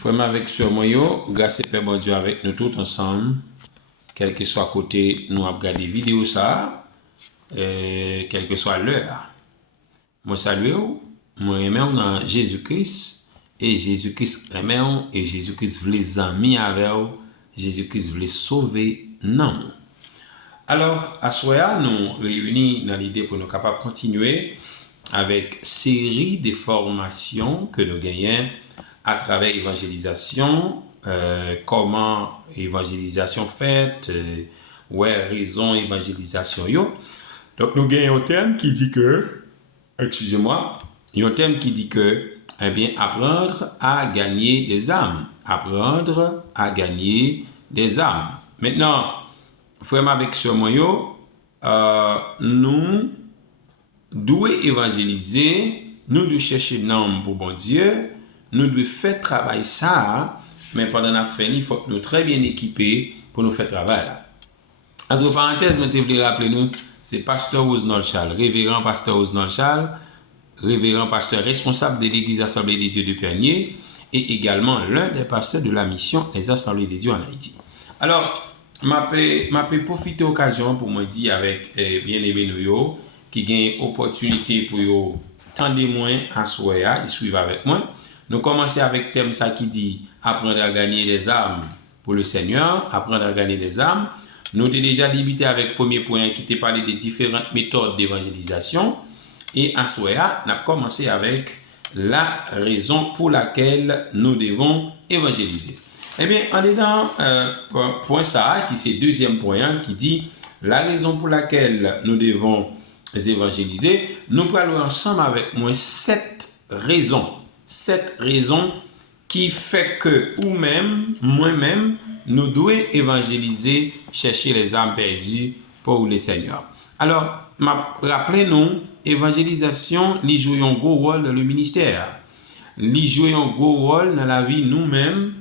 Frère avec sœur Moyo, grâce et Père bon Dieu avec nous tous ensemble, quel que soit côté nous avons regardé vidéo ça, quelle que soit l'heure. Moi salue, moi aimé dans Jésus-Christ et Jésus-Christ aimé et Jésus-Christ voulait amis avec vous, Jésus-Christ voulait sauver non. Alors à soir nous réunis dans l'idée pour nous capables de continuer avec série de formations que nous gagnons à travers l'évangélisation, comment évangélisation faite, raison évangélisation yo. Donc nous gagnons un thème qui dit que, excusez-moi, il y a un thème qui dit que, eh bien, apprendre à gagner des âmes. Apprendre à gagner des âmes. Maintenant, frère avec ce moyen, nous devons évangéliser, nous devons chercher l'âme pour bon Dieu, nous devons faire travail ça, mais pendant la fin, il faut que nous très bien équipés pour nous faire travail. Entre parenthèses, je voulais rappeler nous, c'est Pasteur Osnol Charles, révérend Pasteur Osnol Charles, révérend pasteur responsable de l'Église Assemblée des Dieux de Pernier et également l'un des pasteurs de la mission des Assemblées des Dieux en Haïti. Alors, je vais profiter de l'occasion pour me dire avec bien-aimé nous qui gagne opportunité pour tendre moins à soya, ils suivent avec moi. Nous commençons avec thème ça qui dit apprendre à gagner des âmes pour le Seigneur, apprendre à gagner des âmes. Nous avons déjà débuté avec le premier point qui était parlé des différentes méthodes d'évangélisation. Et à soya, nous avons commencé avec la raison pour laquelle nous devons évangéliser. Eh bien, en dedans, point ça, qui c'est deuxième point, qui dit la raison pour laquelle nous devons évangéliser, nous parlons ensemble avec moi 7 raisons. 7 raisons qui fait que, ou même, moi-même, nous devons évangéliser, chercher les âmes perdues pour le Seigneur. Alors, rappelez-nous, évangélisation, nous jouons un gros rôle dans le ministère. Nous jouons un gros rôle dans la vie nous-mêmes,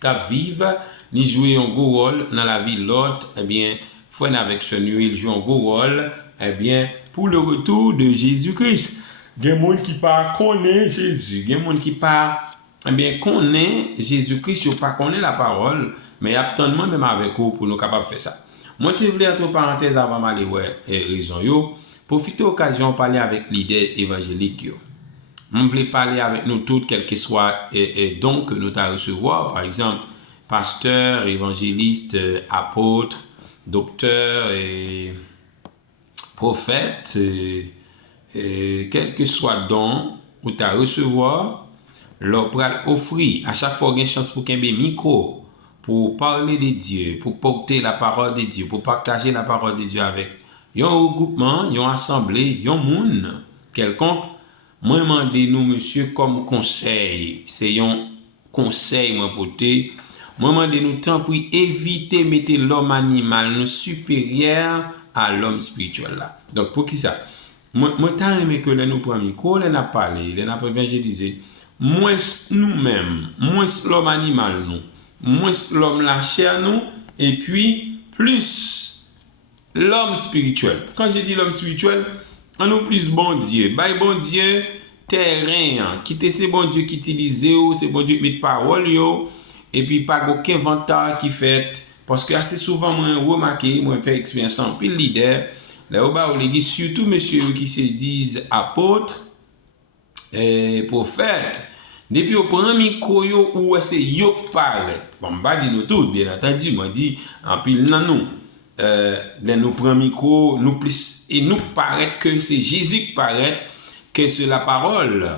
qu'à vivre, nous jouons un gros rôle dans la vie de l'autre. Eh bien, frère avec ce nu, il joue un gros rôle, eh bien, pour le retour de Jésus-Christ. Il y a des gens qui ne connaissent Jésus, il y a des gens qui ne connaissent Jésus-Christ, ils ne connaissent pas la parole, mais il y a tant de monde même avec vous pour nous capables de faire ça. Moi, je voulais entre parenthèses avant d'aller voir raison, profiter de l'occasion de parler avec l'idée évangélique. Je voulais parler avec nous tous, quel que soit don que nous avons recevoir, par exemple, pasteur, évangéliste, apôtre, docteur et prophète, quel que soit don que tu as recevoir, leur offrir à chaque fois une chance pour qu'il y ait un micro, pour parler de Dieu, pour porter la parole de Dieu, pour partager la parole de Dieu avec un regroupement, une assemblée, un monde quelconque. Moi, demandez-nous, monsieur, comme conseil, c'est un conseil, moi, porté. Moi, demandez-nous, tant pour éviter de mettre l'homme animal supérieur à l'homme spirituel là. Donc, pour qui ça? Moi, t'as aimé que nous prenons micro, nous avons parlé, nous avons évangélisé. Moins nous-mêmes, moins l'homme animal, nous, moins l'homme la chair, nous, et puis plus l'homme spirituel. Quand je dis l'homme spirituel, on nous plus bon Dieu. Bah, bon Dieu, terrain, quitter c'est bon Dieu qui utilise, c'est bon Dieu qui met parole, et puis pas aucun vantage qui fait. Parce que assez souvent, moi, remarqué, moi, fait expérience en pile leader, là, surtout monsieur qui se disent apôtres et prophètes, depuis au premier micro, où c'est yo qui parle. Bon, bah, dis nous tout, bien entendu, moi, dit en pile, non, nous prenons micro, nous plus, et nous paraît que c'est Jésus qui paraît, que c'est la parole,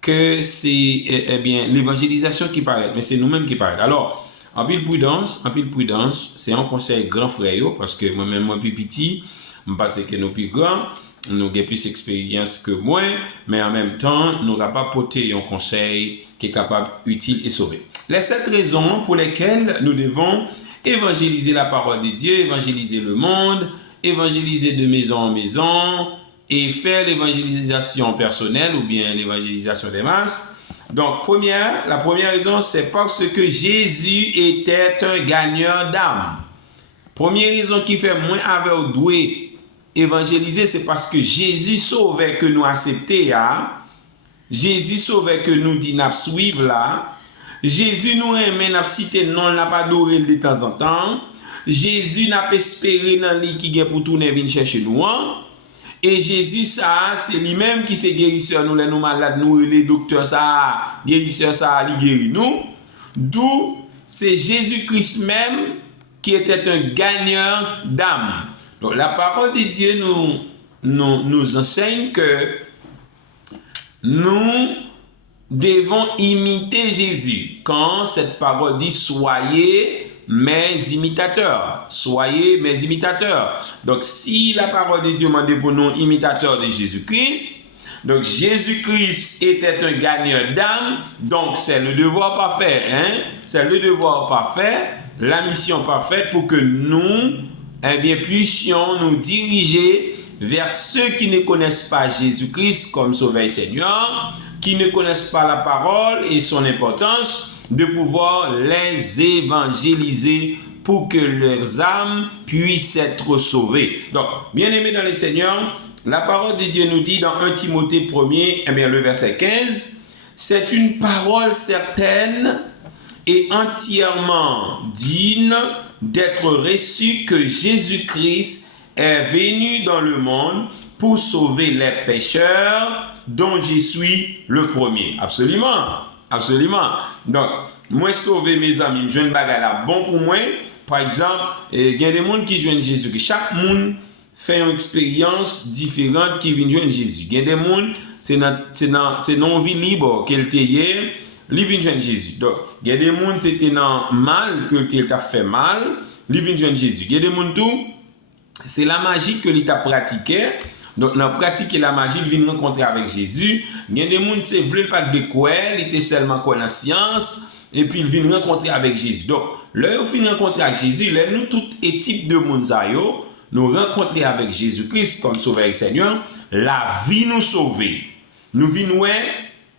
que c'est bien l'évangélisation qui paraît, mais c'est nous-mêmes qui paraît. Alors, en pile prudence, c'est un conseil grand frère, parce que moi-même, moi, plus petit, je pense que nous plus grands, nous avons plus d'expérience que moi, mais en même temps, nous n'avons pas porté un conseil qui est capable, utile et sauvé. Les 7 raisons pour lesquelles nous devons évangéliser la parole de Dieu, évangéliser le monde, évangéliser de maison en maison et faire l'évangélisation personnelle ou bien l'évangélisation des masses. Donc, la première raison, c'est parce que Jésus était un gagneur d'âmes. Première raison qui fait moins avec doué évangéliser, c'est parce que Jésus sauvait que nous accepter, Jésus sauvait que nous dit nous suivre là. Jésus nous aime, n'a cité non, n'a pas adoré de temps en temps. Jésus n'a pas espéré dans lui qui est pour tourner venir chercher nous. Et Jésus, ça, c'est lui-même qui c'est guérisseur, nous, les nous malades, nous, les docteurs, ça, guérisseur, ça, il guérit nous. D'où c'est Jésus-Christ même qui était un gagneur d'âme. Donc, la parole de Dieu nous enseigne que nous devons imiter Jésus. Quand cette parole dit « Soyez mes imitateurs ». Soyez mes imitateurs. Donc, si la parole de Dieu m'a dit pour nous imitateurs de Jésus-Christ, donc Jésus-Christ était un gagneur d'âme, donc c'est le devoir parfait. C'est le devoir parfait, la mission parfaite pour que nous puissions nous diriger vers ceux qui ne connaissent pas Jésus-Christ comme Sauveur et Seigneur, qui ne connaissent pas la parole et son importance, de pouvoir les évangéliser pour que leurs âmes puissent être sauvées. Donc, bien-aimés dans le Seigneur, la parole de Dieu nous dit dans 1 Timothée 1er, le verset 15, c'est une parole certaine et entièrement digne d'être reçue que Jésus-Christ est venu dans le monde pour sauver les pécheurs dont je suis le premier. Absolument, absolument. Donc, moi sauver mes amis, je ne bagarre là bon pour moi. Par exemple, il y a des gens qui joignent Jésus. Chaque monde fait une expérience différente qui vient joindre Jésus. Il y a des gens, c'est dans vie libre qu'elle était hier, ils viennent joindre Jésus. Donc, il y a des gens, c'était dans mal que tu as fait mal, ils viennent joindre Jésus. Il y a des gens tout, c'est la magie que tu as pratiquée. Donc, dans pratiquer la magie, ils viennent rencontrer avec Jésus. Il y a des gens, c'est vrai pas de quoi, ils étaient seulement quoi la science, et puis ils viennent rencontrer avec Jésus. Donc, là, ils viennent rencontrer avec Jésus, là, nous, tous les types de monde, nous rencontrer avec Jésus-Christ comme Sauveur et Seigneur, la vie nous sauver. Nous venons,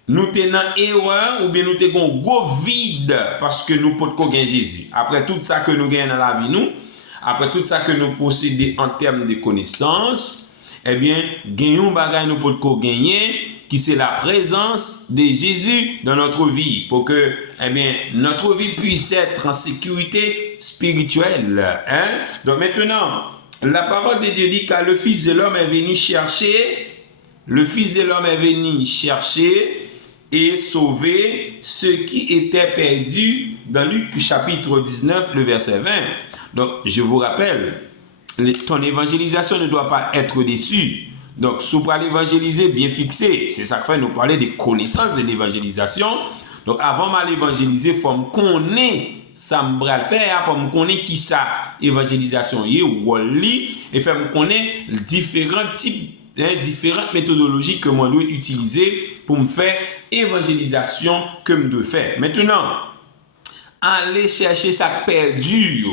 nous tenons erreur, ou bien nous tenons gros vide, parce que nous pouvons gagner Jésus. Après tout ça que nous gagnons dans la vie, nous, après tout ça que nous possédons en termes de connaissances, eh bien, gagnons bagaille nous pouvons gagner, qui c'est la présence de Jésus dans notre vie, pour que, eh bien, notre vie puisse être en sécurité spirituelle. Donc maintenant, la parole de Dieu dit que le Fils de l'homme est venu chercher, et sauver ceux qui étaient perdus dans Luc chapitre 19, le verset 20. Donc, je vous rappelle, ton évangélisation ne doit pas être déçue. Donc, si vous allez évangéliser, bien fixé. C'est ça que fait nous parler des connaissances de l'évangélisation. Donc, avant de l'évangéliser, il faut me connaître ça me bral faire, il faut me connaître qui ça évangélisation est ou et il faut me connaître différents types, différentes méthodologies que moi dois utiliser pour me faire évangélisation que je dois faire. Maintenant, aller chercher ça perdu.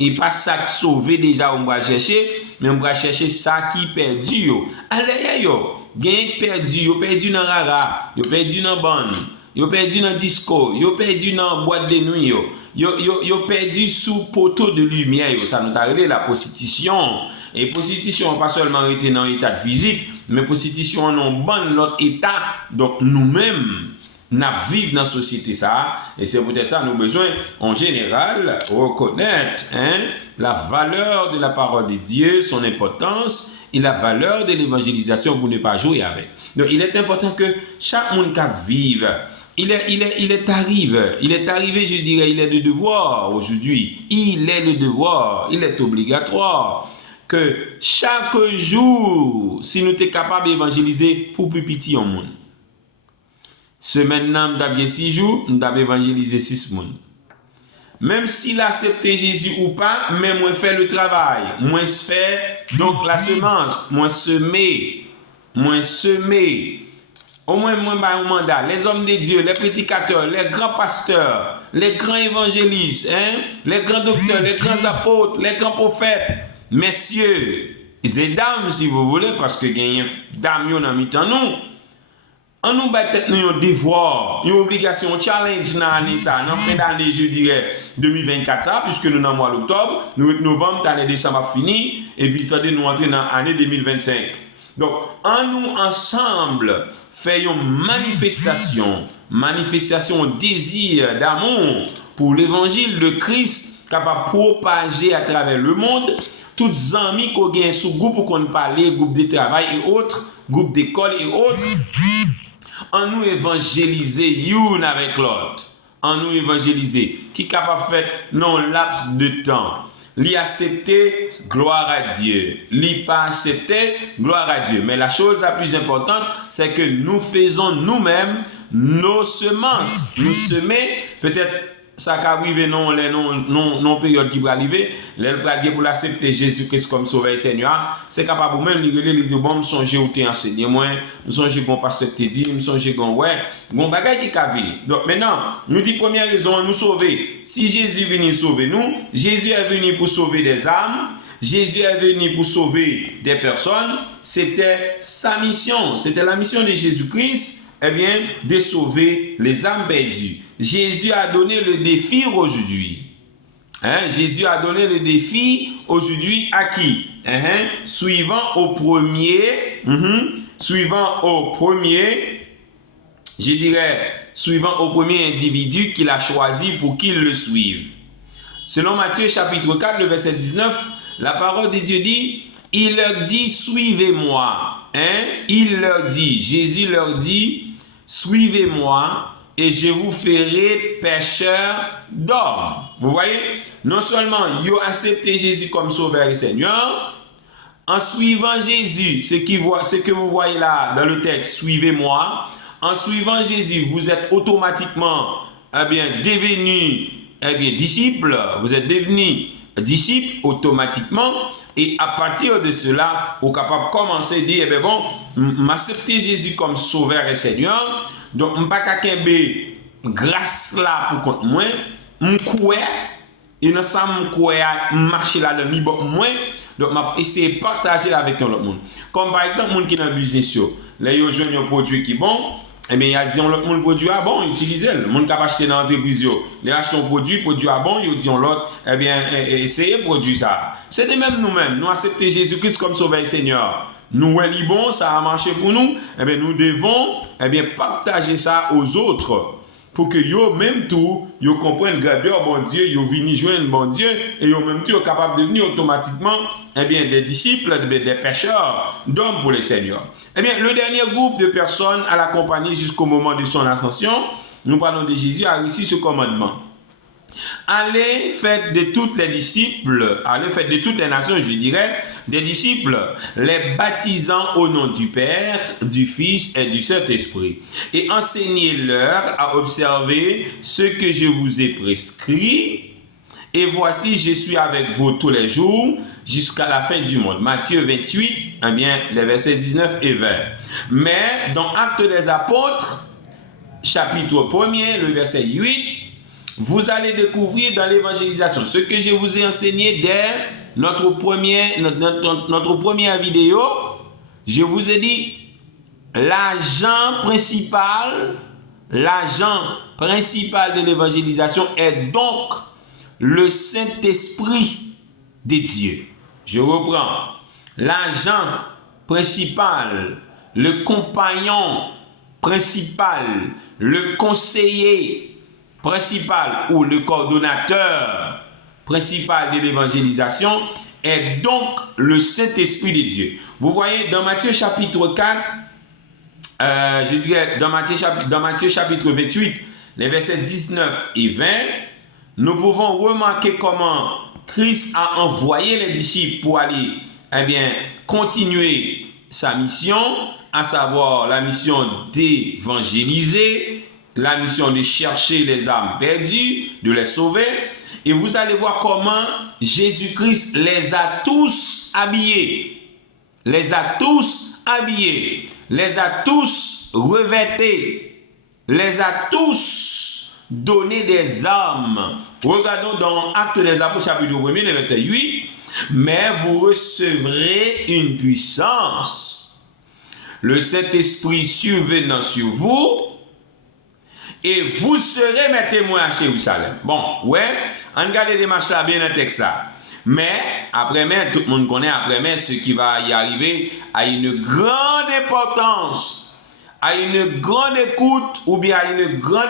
Et pas ça qui sauvé déjà, on va chercher, mais on va chercher ça qui perdu. Allez, perdu dans rara, perdu dans bande, perdu dans disco, perdu dans boîte de nuit, perdu sous poteau de lumière. Ça nous a révélé la prostitution. Et prostitution, pas seulement été dans l'état physique, mais prostitution en bon l'autre état. Donc nous-mêmes, nous vivons dans la société ça, et c'est peut-être ça nous besoin en général reconnaître la valeur de la parole de Dieu, son importance et la valeur de l'évangélisation pour ne pas jouer avec. Donc il est important que chaque monde qui vive, il est arrivé, je dirais, il est le devoir aujourd'hui, il est obligatoire que chaque jour, si nous sommes capables d'évangéliser pour plus petit en monde. Semaine nous avons 6 jours, nous avons évangélisé 6 personnes. Même s'il a accepté Jésus ou pas, mais moi fait le travail, moi fait donc la semence, moi semer. Au moins moi un mandat, les hommes de Dieu, les prédicateurs, les grands pasteurs, les grands évangélistes, les grands docteurs, les grands apôtres, les grands prophètes, messieurs et dames si vous voulez, parce que il y a des dames qui ont mis en nous. On nous bat peut-être un devoir, une obligation, un challenge dans l'année ça, dans fin d'année, je dirais 2024 ça, puisque nous sommes dans le mois d'octobre, novembre, l'année décembre fini, et puis nous entrons dans l'année 2025. Donc, en nous ensemble, faisons manifestation manifestation, désir d'amour pour l'évangile de Christ capable de propager à travers le monde. Toutes amis qu'on gagne sous groupe pour qu'on parle, groupe de travail et autres, groupe d'école et autres, en nous évangéliser une avec l'autre, en nous évangéliser, qui est capable de faire non laps de temps. L'y accepter, gloire à Dieu. L'y pas accepter, gloire à Dieu. Mais la chose la plus importante, c'est que nous faisons nous-mêmes nos semences. Nous semer, peut-être ça qui arrive non période qui va arriver, les pour l'accepter Jésus-Christ comme sauveur et Seigneur, c'est capable même de dire bon, me songer ou t'es enseigné moi, me songer bon pasteur t'es dit, me songer bon ouais, bon bagage qui va venir. Donc maintenant, nous dit première raison nous sauver. Si Jésus est venu sauver nous, Jésus est venu pour sauver des âmes. Jésus est venu pour sauver des personnes. C'était sa mission, c'était la mission de Jésus-Christ. Eh bien, de sauver les âmes perdues. Jésus a donné le défi aujourd'hui. Jésus a donné le défi aujourd'hui à qui? Suivant au premier, je dirais, suivant au premier individu qu'il a choisi pour qu'il le suive. Selon Matthieu chapitre 4, le verset 19, la parole de Dieu dit, il leur dit, suivez-moi. Il leur dit, Jésus leur dit, suivez-moi et je vous ferai pécheurs d'hommes. Vous voyez, non seulement ils ont accepté Jésus comme sauveur et Seigneur, en suivant Jésus, ce que vous voyez là dans le texte, suivez-moi, en suivant Jésus, vous êtes automatiquement devenus disciples, vous êtes devenus disciples automatiquement. Et à partir de cela, vous êtes capable de commencer à dire, m'accepter Jésus comme sauveur et Seigneur. Donc, je ne peux pas grâce là pour contre moi. Je crois, et non ça je crois, marcher là dans le moi. Donc, je vais essayer de partager avec l'autre monde. Comme par exemple, les gens qui sont dans le business, là, ils ont un produit qui est bon. Eh bien, il a dit l'autre monde produit à bon, utilisez-le. Les gens qui ont acheté dans l'entreprise, ils ont acheté un produit à bon, ils disent l'autre, eh bien, essayez de produire ça. C'est de même nous-mêmes, nous acceptons Jésus-Christ comme sauveur et Seigneur. Nous, est bon, ça a marché pour nous, eh bien, nous devons partager ça aux autres. Pour que yo même tout, yo comprennent grandeur bon Dieu, yo vini joindre bon Dieu, et yo même tout yo capable de devenir automatiquement des disciples, des pécheurs, d'hommes pour le Seigneur. Le dernier groupe de personnes à l'accompagner jusqu'au moment de son ascension, nous parlons de Jésus, a reçu ce commandement. Allez, faites de toutes les disciples, allez, faites de toutes les nations, je dirais, des disciples, les baptisant au nom du Père, du Fils et du Saint-Esprit, et enseignez-leur à observer ce que je vous ai prescrit, et voici, je suis avec vous tous les jours, jusqu'à la fin du monde. Matthieu 28, les versets 19 et 20. Mais dans Actes des Apôtres, chapitre 1er, le verset 8, vous allez découvrir dans l'évangélisation ce que je vous ai enseigné dès notre première vidéo. Je vous ai dit, l'agent principal de l'évangélisation est donc le Saint-Esprit de Dieu. Je reprends. L'agent principal, le compagnon principal, le conseiller principal ou le coordonnateur principal de l'évangélisation est donc le Saint-Esprit de Dieu. Vous voyez dans Matthieu chapitre 4, je dirais dans Matthieu chapitre 28, les versets 19 et 20, nous pouvons remarquer comment Christ a envoyé les disciples pour aller continuer sa mission, à savoir la mission d'évangéliser, la mission de chercher les âmes perdues, de les sauver. Et vous allez voir comment Jésus-Christ les a tous habillés, les a tous revêtés, les a tous donné des armes. Regardons dans Actes des Apôtres chapitre 1, le verset 8. Mais vous recevrez une puissance, le Saint-Esprit survenant sur vous, et vous serez mes témoins à Jérusalem. Bon, ouais, on regarde les démarches là bien dans le texte là. Mais, après-midi, tout le monde connaît après-midi ce qui va y arriver a une grande importance à une grande écoute ou bien à une grande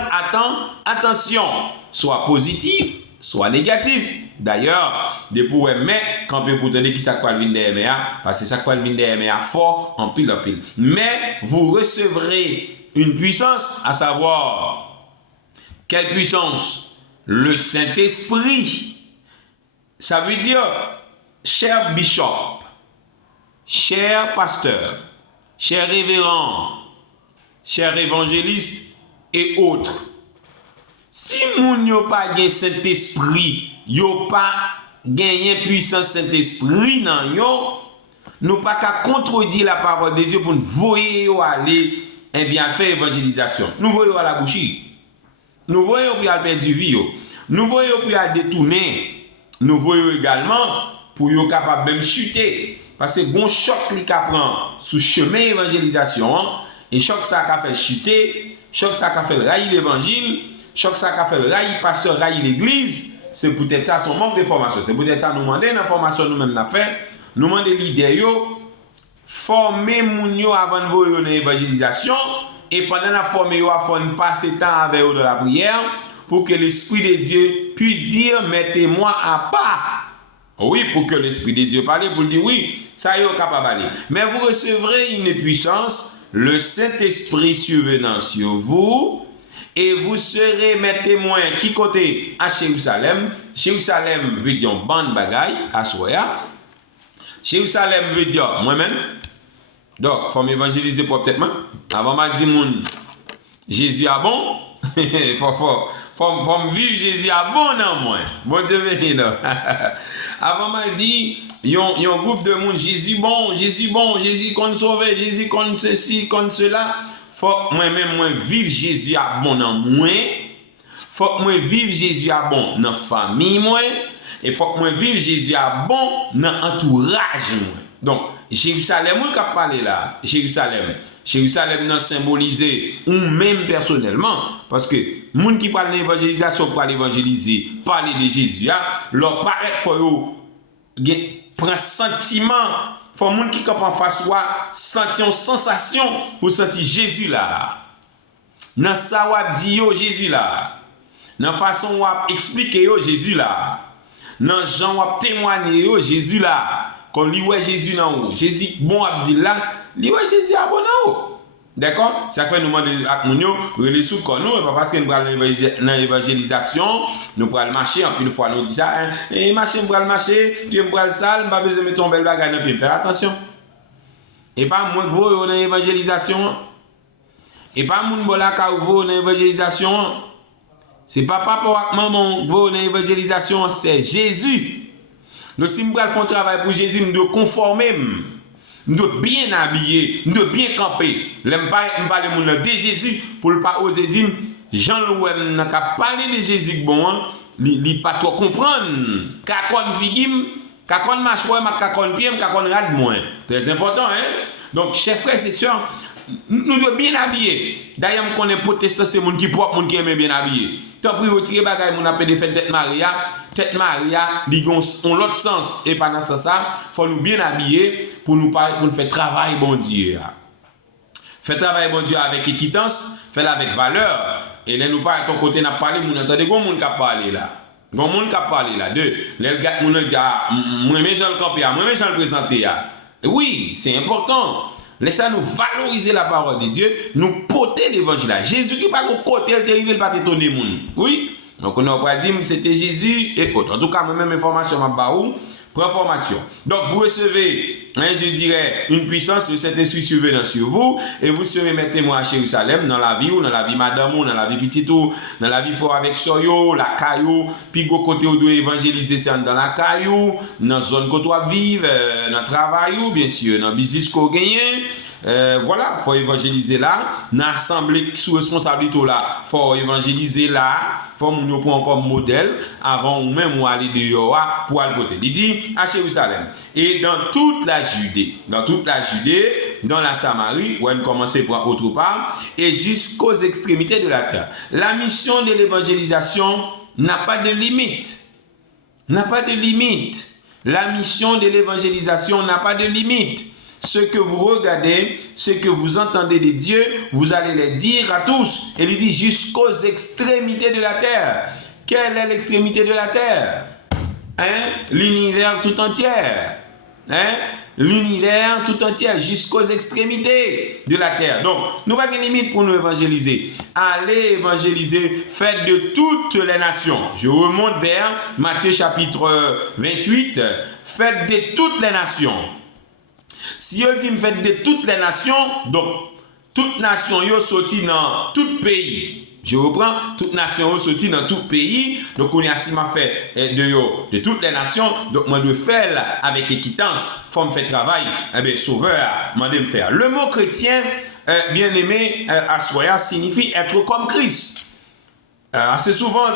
attention, soit positif, soit négatif. D'ailleurs, de pouvoir mettre quand peut pour donner qui ça quoi le vin parce que ça quoi le vin fort en pile. Mais vous recevrez une puissance, à savoir quelle puissance? Le Saint-Esprit. Ça veut dire, cher bishop, cher pasteur, cher révérend, cher évangéliste et autres. Si moun yo pas gen Saint-Esprit, yo pas gagné puissance Saint-Esprit nan yo, nous pas qu'à contredire la parole de Dieu pour nous voyer yo aller et bien faire évangélisation. Nous voyons à la bouchie. Nous voyons pour y perdre du vie. Nous voyons pour y détourner. Nous voyons également pour y capable même chuter. Parce que bon choc qui prend sous chemin évangélisation et choc ça qu'a fait chuter, choc ça qu'a fait railler l'évangile, choc ça qu'a fait railler pasteur, railler l'église, c'est peut-être ça son manque de formation. C'est peut-être ça nous demander une formation nous-mêmes n'a fait, nous demander leader yo former moun yo avant de voyer dans l'évangélisation et pendant la former yo faut passer temps avec eux de la prière pour que l'esprit de Dieu puisse dire mettez-moi à part. Oui, pour que l'Esprit de Dieu parle, pour dire oui, ça y est capable d'aller. Mais vous recevrez une puissance, le Saint-Esprit survenant sur vous, et vous serez mes témoins qui côté à Jérusalem. Jérusalem veut dire bande bagaille, à Soya. Jérusalem veut dire moi-même. Donc, il faut m'évangéliser peut-être moi. Avant de dire Jésus a bon. faut vivre Jésus a bon dans moi. Bon Dieu béni. Avant m'a dit yon groupe de monde Jésus bon, Jésus qu'on sauve, Jésus qu'on ceci, qu'on cela. Faut moi-même moi vivre Jésus a bon dans moi. Faut moi vivre Jésus a bon dans famille moi et faut moi vivre Jésus a bon dans entourage moi. Donc Jérusalem où qu'a parlé là, Jérusalem n'a symbolisé ou même personnellement parce que moun qui parle d'évangélisation pour évangéliser, parler de Jésus, leur paraît faut prendre sentiment, faut moun qui cap en face soit sentir une sensation pour sentir Jésus là. Dans ça ou dit yo Jésus là. Dans façon ou expliquer yo Jésus là. Dans Jean ou témoigner yo Jésus là. Comme lui ouais Jésus dans haut. Jésus bon Abdillah, lui ouais Jésus a bon dans haut. D'accord? Ça fait nous demander à moun yo relé sous kon nous parce que nous pral dans l'évangélisation, nous pral marcher en plus fois nous dit ça et marcher pral marcher, tu pral sale, pas besoin mettre ton bel bagage dans pied. Faire attention. Et pas moi vous dans l'évangélisation. Et pas moun bola ka vous dans l'évangélisation. C'est pas papa ou maman vous dans l'évangélisation, c'est Jésus. Donc si nous faisons un travail pour Jésus, nous devons conformer, nous devons bien habiller, nous devons bien camper. Je ne parle pas de Jésus pour ne pas oser dire, Jean-Louis n'a pas parlé de Jésus, bon, il n'a pas trop comprendre. Kakon figim, kakon mâchoire, kakon pied, kakon rad moins. Très important, hein? Donc, chers frères et sœurs, nous devons bien habiller. D'ailleurs, on connaît protestant, c'est moun qui propre, moun qui aime bien habiller. Tant pour retirer bagay, moun appelle de fête tête Maria, ils ont l'autre sens. Et pendant ça, il faut nous bien habiller pour nous parler, pour nous faire travail bon Dieu. Faire travail bon Dieu avec équitance, faire avec valeur. Et là, nous parlons à ton côté, nous parlons, nous entendons qu'on moun qui parle là. Gon moun qui parle là. Deux, les gars, moun gars, moi même j'en le camper, moi même j'en le présenter. Oui, c'est important. Laissez-nous valoriser la parole de Dieu, nous porter l'évangile. Jésus qui pas au côté, il ne pas t'étonner moun. Oui. Donc on a pas dit c'était Jésus et autres. En tout cas, même information m'a baou, prends formation. Donc vous recevez, je dirais, une puissance de Saint-Esprit survenant sur vous et vous serez mes témoins à Jérusalem dans la vie ou dans la vie madame ou dans la vie petite ou dans la vie fort avec soyo, la caillou, puis go côté où doit évangéliser c'est dans la caillou, dans zone que toi vive, dans le travail ou bien sûr dans business qu'on gagne. Voilà, faut évangéliser là, dans l'assemblée sous responsabilité là, faut évangéliser là, faut nous prendre comme modèle avant ou même ou aller dehors pour aller côté. Il dit à Jérusalem et dans toute la Judée, dans la Samarie, où elle commençait par autre part, et jusqu'aux extrémités de la terre. La mission de l'évangélisation n'a pas de limite. La mission de l'évangélisation n'a pas de limite. ce que vous regardez, ce que vous entendez de Dieu, vous allez les dire à tous. Et il dit jusqu'aux extrémités de la terre. Quelle est l'extrémité de la terre? L'univers tout entier. L'univers tout entier jusqu'aux extrémités de la terre. Donc, nous n'avons pas de limite pour nous évangéliser. Allez évangéliser, faites de toutes les nations. Je remonte vers Matthieu chapitre 28. Faites de toutes les nations. Si on dit faites de toutes les nations, donc toute nation yo sorti dans tout pays. Je reprends, toute nation sorti dans tout pays. Donc on est assis m'a fait de toutes les nations. Donc moi de faire avec équitance, faut me faire travail. Eh bien sauveur, moi de me faire. Le mot chrétien, bien aimé, à soi signifie être comme Christ. Assez souvent,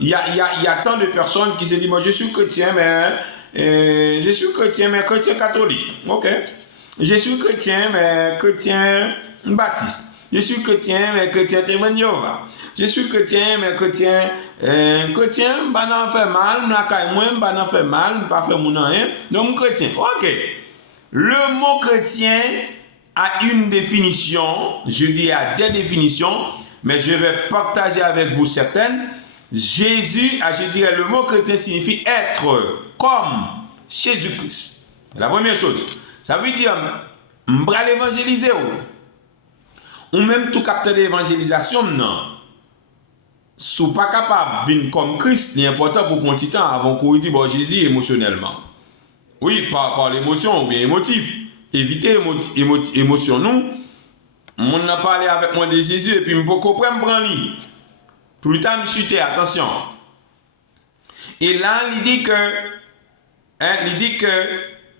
il y a tant de personnes qui se disent moi je suis chrétien, mais chrétien catholique. Ok. Je suis chrétien, mais chrétien baptiste. Je suis chrétien, mais chrétien témoin de Jéhovah. Je suis chrétien, mais chrétien, bah n'en fait mal, n'a qu'à moi, bah n'en fait mal, pas faire mon rien. Donc chrétien. Ok. Le mot chrétien a une définition, je dis à des définitions, mais je vais partager avec vous certaines. Jésus, je dirais le mot chrétien signifie être comme Jésus-Christ. La première chose, ça veut dire, m'bral évangéliser ou même tout capteur d'évangélisation, non. Si vous pas capable de venir comme Christ, c'est important pour prendre du temps avant qu'on dise bon Jésus émotionnellement. Oui, par l'émotion ou bien émotif. Évitez émotion nous. On a parlé avec moi de Jésus et puis je ne peux pas me prendre. Plus tard, je suis attention. Et là, il dit que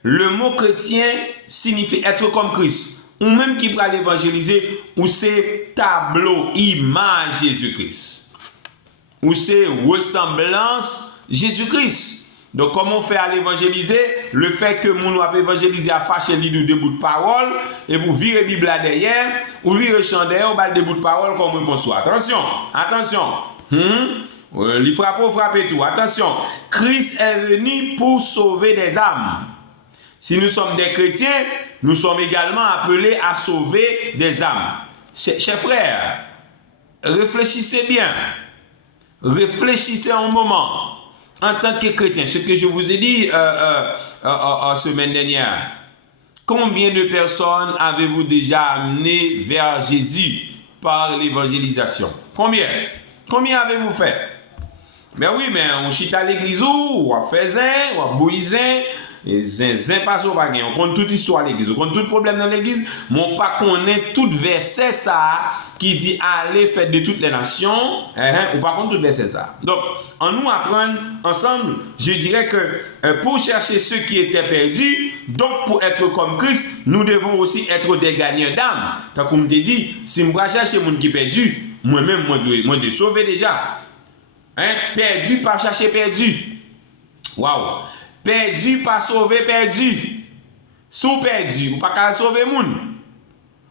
le mot chrétien signifie être comme Christ. Ou même qui va l'évangéliser, ou c'est tableau, image Jésus-Christ. Ou c'est ressemblance Jésus-Christ. Donc, comment on fait à l'évangéliser? Le fait que nous avons évangélisé à fâcher l'idée de bouts de parole, et vous virez la Bible là derrière, ou virez le chant derrière, ou bat des bouts de parole comme on conçoit. Attention, attention. Il frappe tout. Attention, Christ est venu pour sauver des âmes. Si nous sommes des chrétiens, nous sommes également appelés à sauver des âmes. Chers frères, réfléchissez bien. Réfléchissez un moment. En tant que chrétien, ce que je vous ai dit la semaine dernière, combien de personnes avez-vous déjà amené vers Jésus par l'évangélisation? Combien avez-vous fait? Ben oui, mais on chite à l'église ou on fait zin, on bouillezin, et zin passe au bagage. On compte toute histoire à l'église, on compte tout problème dans l'église, mais on pas connaît tout verset ça qui dit allez faites de toutes les nations, ou pas contre tout verset ça. Donc, en nous apprendre ensemble, je dirais que pour chercher ceux qui étaient perdus, donc pour être comme Christ, nous devons aussi être des gagnants d'âme. Comme je t'ai dit, si je vais chercher les gens qui sont perdus, moi-même, moi de sauver déjà. Perdu, pas chercher perdu. Waouh! Perdu, pas sauver perdu. Sous perdu, ou pas qu'à sauver les gens.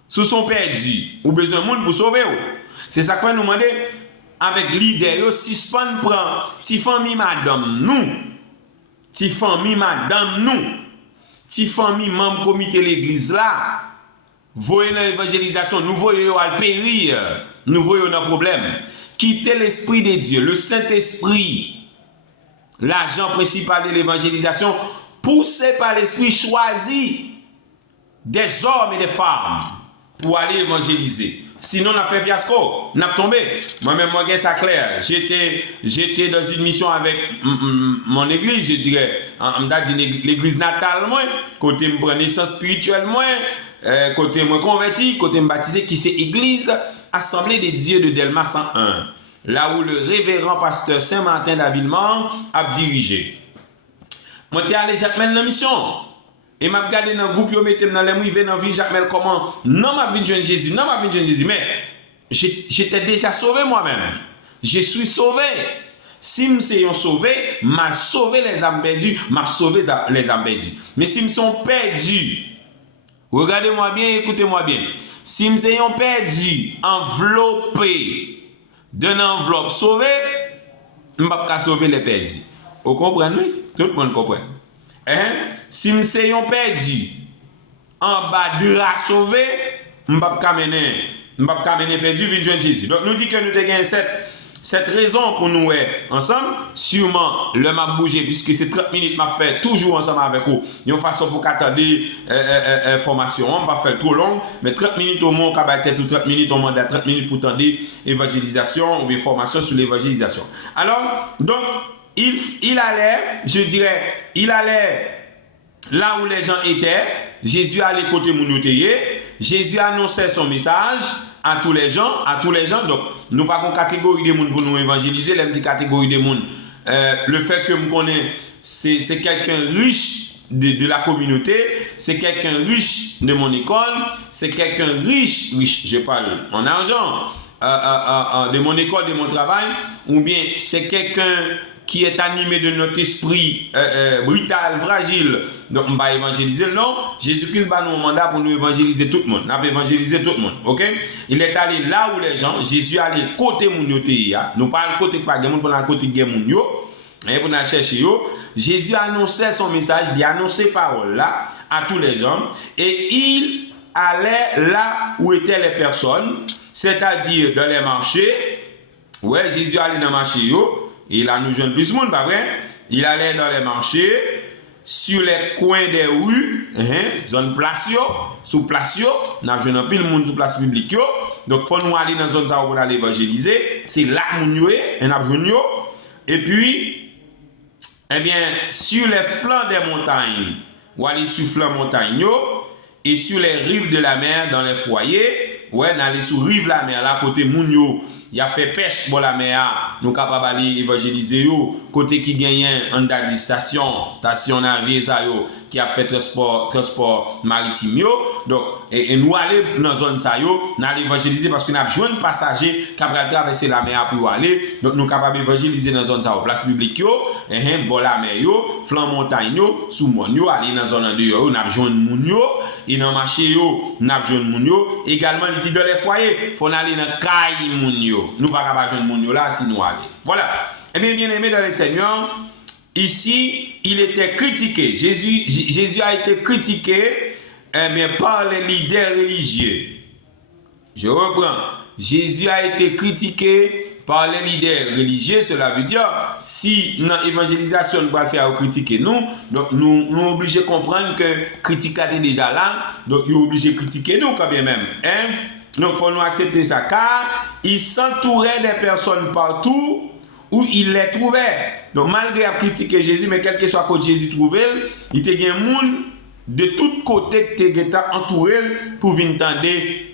Sous sont perdus, ou besoin de monde pour sauver. C'est ça que nous demandons avec l'idée, si on prend ti famille madame nous, ti famille madame nous, ti famille membre comité l'église là, voyez l'évangélisation, nous voyons à périr, nous voyons nos problèmes. Quittez l'esprit de Dieu, le Saint-Esprit, l'agent principal de l'évangélisation, poussé par l'esprit choisi des hommes et des femmes pour aller évangéliser. Sinon, on a fait fiasco, on a tombé. Moi-même, moi, ça clair. J'étais dans une mission avec mon église, je dirais, l'église natale, moi, côté me prendre naissance spirituelle, moi, côté me converti, côté me baptisé, qui c'est église Assemblée des dieux de Delma 101, là où le révérend pasteur Saint-Martin d'Avillemont a dirigé. Moi, j'étais allé Jacques Mel dans la mission. Et m'a regardé dans le groupe, je mettais dans les mouilles, dans la vie Jacques Mel comment. Non, m'a vu jeune Jésus, non, m'a vu jeune Jésus, mais j'étais déjà sauvé moi-même. Je suis sauvé. Si nous sommes sauvés, m'a sauvé les âmes perdues, m'a sauvé les âmes perdues. Mais si nous sommes perdus, regardez-moi bien, écoutez-moi bien. Si nous sommes perdus, enveloppés d'une enveloppe sauvée, nous ne pouvons pas sauver les perdus. Vous comprenez? Tout le monde comprend. Si nous sommes perdus, en bas de la sauver, m'pap kamene perdu vin joindre Jésus. Donc nous dit que nous te gagne cette raison pour nous ensemble, sûrement le m'a bougé puisque c'est 30 minutes m'a fait toujours ensemble avec vous. Une façon pour qu'attendre formation, on va faire trop long, mais 30 minutes au moins, on va être 30 minutes au moins 30 minutes pour tendre évangélisation ou bien formation sur l'évangélisation. Alors, donc il allait, je dirais, il allait là où les gens étaient, Jésus allait côté mounoutéye, Jésus annonçait son message à tous les gens, donc nous pas une catégorie de monde pour nous évangéliser, les petites catégories de monde. Le fait que nous connaissons, c'est quelqu'un riche de la communauté, c'est quelqu'un riche de mon école, c'est quelqu'un riche, je parle en argent, de mon école, de mon travail, ou bien c'est quelqu'un qui est animé de notre esprit brutal, fragile. Donc, on va évangéliser. Non, Jésus-Christ va nous un mandat pour nous évangéliser tout le monde. On va évangéliser tout le monde. Ok? Il est allé là où les gens, Jésus est allé côté moun yo te ya. Nous parlons côté pas de moun, pour côté de moun yo. Et pour nous chercher yo. Jésus annonçait son message, il annonçait parole là à tous les gens. Et il allait là où étaient les personnes, c'est-à-dire dans les marchés. Ouais, Jésus allait dans les marchés yo. Il a nous jeune plus monde, pas vrai? Il allait dans les marchés, sur les coins des rues, zone place yo, sous place yo, n'a jeune pile monde sous place publique yo. Donc faut nous aller dans zone ça pour aller évangéliser, c'est là moun yo n'a jeune yo. Et puis eh bien sur les flancs des montagnes, ou aller sur flancs montagne yo et sur les rives de la mer dans les foyers, ouais, n'aller sur rive la mer là côté moun yo. Il a fait pêche pour la mer, nous capables d'aller évangéliser yo, côté qui gagne en dadi station navire ça yo, qui a fait transport maritime yo. Donc et nous aller dans zone ça yo, n'aller évangéliser parce que n'a besoin de passagers qui va traverser la mer pour aller. Donc nous capables d'évangéliser dans zone ça yo, place publique yo, bon la mer yo, flanc montagne yo, sous mon yo, aller dans zone de yo, n'a besoin de moun yo, et dans marché yo, n'a besoin de moun yo. Également il dit dans les foyers, faut aller dans caille moun yo. Nous ne pouvons pas jouer de là si nous allons. Voilà. Eh bien aimé dans le Seigneur, ici, il était critiqué. Jésus a été critiqué par les leaders religieux. Je reprends. Jésus a été critiqué par les leaders religieux. Cela veut dire, si dans l'évangélisation, nous allons faire critiquer nous, donc nous sommes obligés de comprendre que critique est déjà là, donc nous sommes obligés de critiquer nous quand même. Hein? Donc, il faut nous accepter ça, car il s'entourait des personnes partout où il les trouvait. Donc, malgré la critique de Jésus, mais quel que soit côté Jésus trouvait, il y a des gens de tous côtés qui étaient entourés pour venir entendre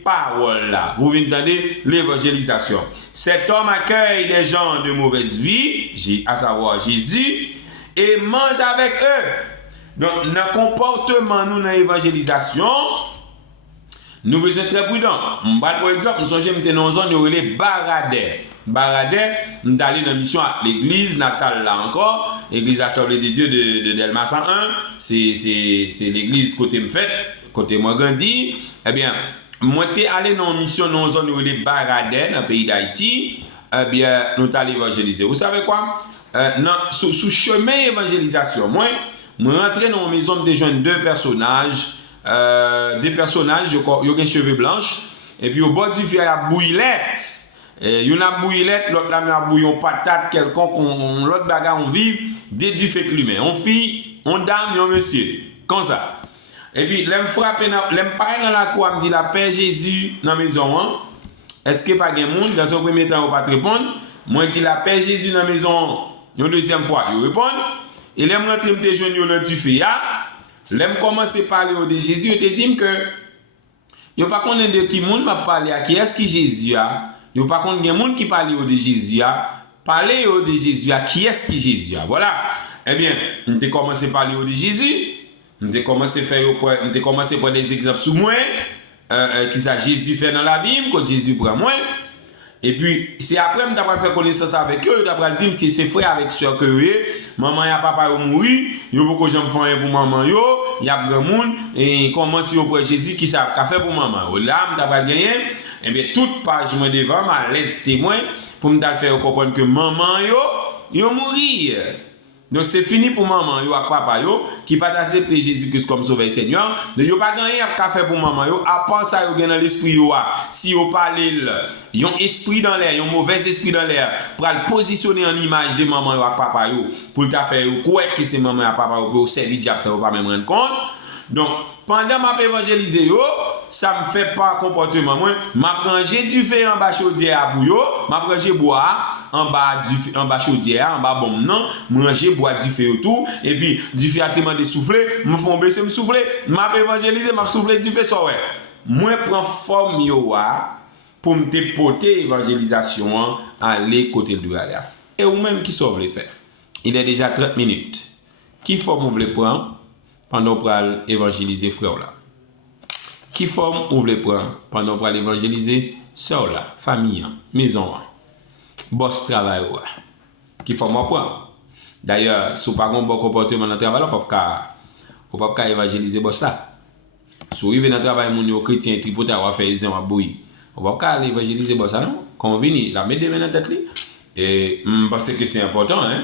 parole là, pour venir entendre l'évangélisation. Cet homme accueille des gens de mauvaise vie, à savoir Jésus, et mange avec eux. Donc, dans le comportement, nous, dans l'évangélisation, nous sommes très prudents. Par exemple, nous sommes dans une zone où il est baradais. Baradais, nous sommes allés dans la mission à l'église natale là encore. L'église Assemblée des Dieux de Delma 101. C'est l'église côté Mfet, côté moi grandi. Eh bien, moi j'étais allé dans une mission dans une zone où il est baradais, dans le pays d'Haïti. Eh bien, nous sommes allés évangéliser. Vous savez quoi? Sous chemin évangélisation, moi rentré dans une maison de jeunes deux personnages. Des personnages, ils ont des cheveux blanches, et puis au bord du feu, il y a bouillette. Il y a une bouillette, l'autre là, il y a bouillon patate, quelconque, l'autre bagarre, on vive, des du fait climat. On fille, on dame, on monsieur. Comme ça. Et puis, l'aime frapper, l'aime parler dans la cour, me dit la paix Jésus dans la maison. Hein? Est-ce que pas de monde, dans son premier temps, on ne va pas répondre? Moi, je dis la paix Jésus dans la maison, une deuxième fois, il répond. Et l'aime rentrer, me jeune, dans du feu, l'aime commencer à parler de Jésus, je te dis que yo pas connaît de qui monde m'a parlé à qui est-ce que Jésus a, yo pas connaît des monde qui parle de Jésus a, parler de Jésus à qui est-ce que Jésus a. Voilà. Eh bien, on t'ai commencé à parler de Jésus, on t'ai commencé à prendre des exemples sur moi qui ça Jésus fait dans la Bible, que Jésus prend moi. Et puis, c'est après que je fait connaissance avec eux, d'après dire que c'est frère avec soeur que eux, maman et papa ont mouru, ils ont beaucoup de gens font pour maman, il y a grand monde, et comment si on prend Jésus qui ça fait pour maman. Là, d'après gagné, et bien, toute page moi devant, ma laisse témoin, pour me faire comprendre que maman, ils ont mouru. Donc c'est fini pour maman yo ak papa yo qui pas accepter Jésus-Christ comme sauveur Seigneur. Donc yo pas gagné à faire pour maman yo à part ça yo gen dans l'esprit yo si yo parler yon esprit dans l'air, yon mauvais esprit dans l'air pour le positionner en image de maman yo ak papa yo pour ta faire yo croire que c'est maman et papa yo pour servir diable ça va pas même rendre compte. Donc pendant m'a évangéliser yo, ça me fait pas comportement moi, m'a ranger du feu en bas chaudière pour yo, m'a ranger bois en bas chaudière, en bas bon non, manger bois du feu autour et puis du feu a tellement de souffler, me font baisser me souffler, m'a évangéliser, m'a souffler du feu ça ouais. Moi prend forme yo pour me déporter évangélisation aller côté de là. Et ou même qui sauve les faire. Il est déjà 30 minutes. Qui forme vous voulez prendre pendant pour évangéliser frère là? Qui forme vous voulez prendre pendant pour évangéliser sœur là, famille, maison, boss travail là? Qui forme vous prendre? D'ailleurs, si vous n'avez pas un bon comportement dans le travail, vous ne pouvez pas évangéliser boss là. Si vous arrivez dans le travail, vous êtes chrétien, tripoté, vous faites des bouillis. On va pas évangéliser ça non quand on vient la mettre des mains dans la tête et parce que c'est important hein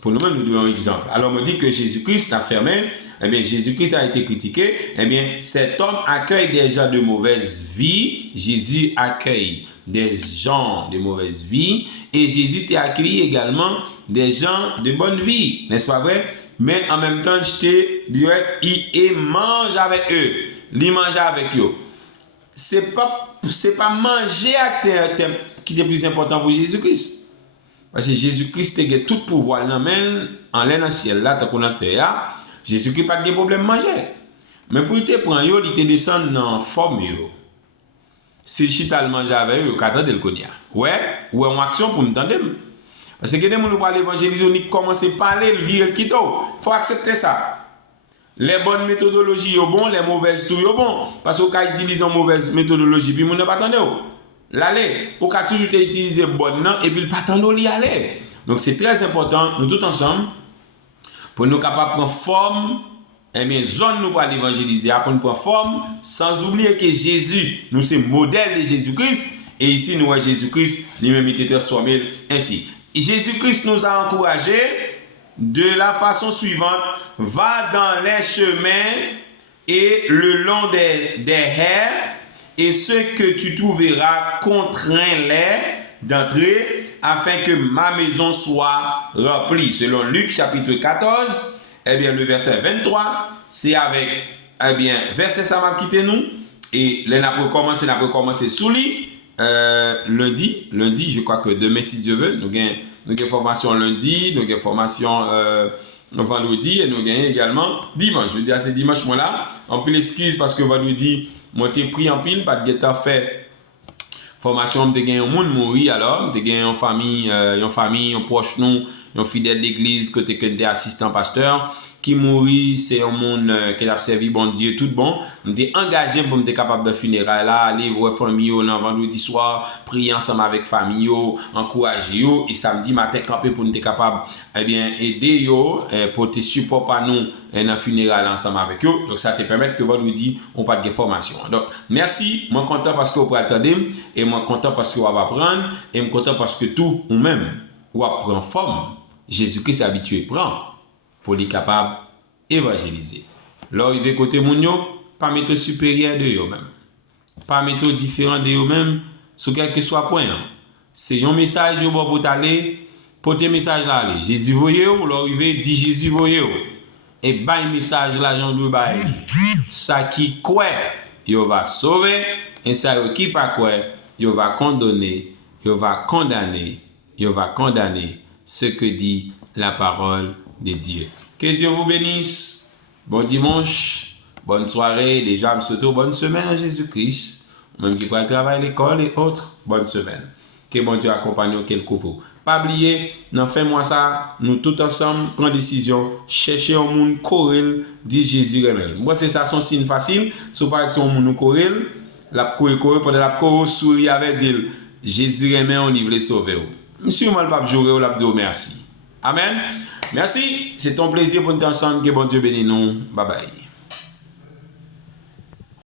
pour nous-mêmes nous donnons un exemple. Alors on me dit que Jésus-Christ a fermé, eh bien Jésus-Christ a été critiqué, eh bien cet homme accueille des gens de mauvaise vie, Jésus accueille des gens de mauvaise vie et Jésus t'a accueilli également des gens de bonne vie, n'est-ce pas vrai? Mais en même temps je te dirais il mange avec eux, il mange avec eux. C'est pas manger à terre qui est plus important pour Jésus-Christ. Parce que Jésus-Christ a tout pouvoir en l'air dans le ciel là, tant qu'on a terre, Jésus-Christ n'a pas de problème manger. Mais pour te prendre il te descend dans forme si chita le manger avec eux, qu'attendez le connaît. Ouais, ou en action pour me tendre. Parce que quand nous parlons évangéliser, on commence à parler le virer qui faut accepter ça. Les bonnes méthodologies sont bonnes, les mauvaises sont bonnes. Parce que quand ils utilisent une mauvaise méthodologie, puis ils ne pas attendre. L'aller, pour qu'à toujours utiliser bonne et puis pas attendre d'y aller. Donc c'est très important, nous tous ensemble, pour nous capables de prendre forme, eh bien, zone nous pour l'évangéliser, pour nous prendre forme, sans oublier que Jésus, nous sommes modèle de Jésus-Christ, et ici nous avons Jésus-Christ, lui-même était transformé ainsi. Et Jésus-Christ nous a encouragés de la façon suivante. Va dans les chemins et le long des haies, et ceux que tu trouveras, contrains-les d'entrer, afin que ma maison soit remplie. Selon Luc chapitre 14, eh bien, le verset 23, c'est avec, eh bien, verset ça m'a quitté nous, et là, on a commencé sous lui, lundi, je crois que demain, si Dieu veut, nous avons formation lundi, nous avons formation vendredi et nous gagnons également dimanche. Je dis à ce dimanche moi là, en pile excuse parce que vendredi moi t'ai pris en pile pas de temps fait formation de gagner un monde mourir alors, de gagner une famille, un proche nous, un fidèle d'église côté que des assistants pasteurs qui mourit, c'est un monde qui a servi bon Dieu tout bon. On était engagé pour être capable de funérailles là, aller voir famille vendredi soir, prier ensemble avec famille, encourager et samedi matin camper pour être capable eh bien aider pour te support par nous dans funérailles ensemble avec eux. Donc ça te permet que vendredi on pas de formation. Donc merci, moi content parce que vous attendez et moi content parce que vous va apprendre et moi content parce que tout ou même ou prend forme. Jésus-Christ est habitué prend pour les capables évangéliser. L'arrivée côté mounio, pas mettre supérieur de eux-mêmes. Pas mettre différent de eux-mêmes sur quel que soit point. C'est un message pour t'aller, pour tes messages là aller. Jésus voyez ou l'arrivée dit Jésus voyez ou. Et bah message là Jean de bail. Ça qui croit, il va sauver et ça qui pas croit, il va condamner, il va condamner ce que dit la parole de Dieu. Que Dieu vous bénisse. Bon dimanche, bonne soirée, déjà surtout bonne semaine à Jésus-Christ. Même qui va travailler l'école et autres, bonne semaine. Que bon Dieu accompagne nous, qu'il couvre. Pas oublier, non fais-moi ça, nous tous ensemble, prendre décision, chercher un monde correl, dit Jésus remel. Moi c'est ça son signe facile, si vous parlez de son monde correl, la correl, pendant la correl, sourire avec dit Jésus remel, on livre les sauver. Monsieur, moi le pape jouer, on l'a dit merci. Amen. Merci, c'est ton plaisir pour nous ensemble. Que bon Dieu bénisse nous. Bye bye.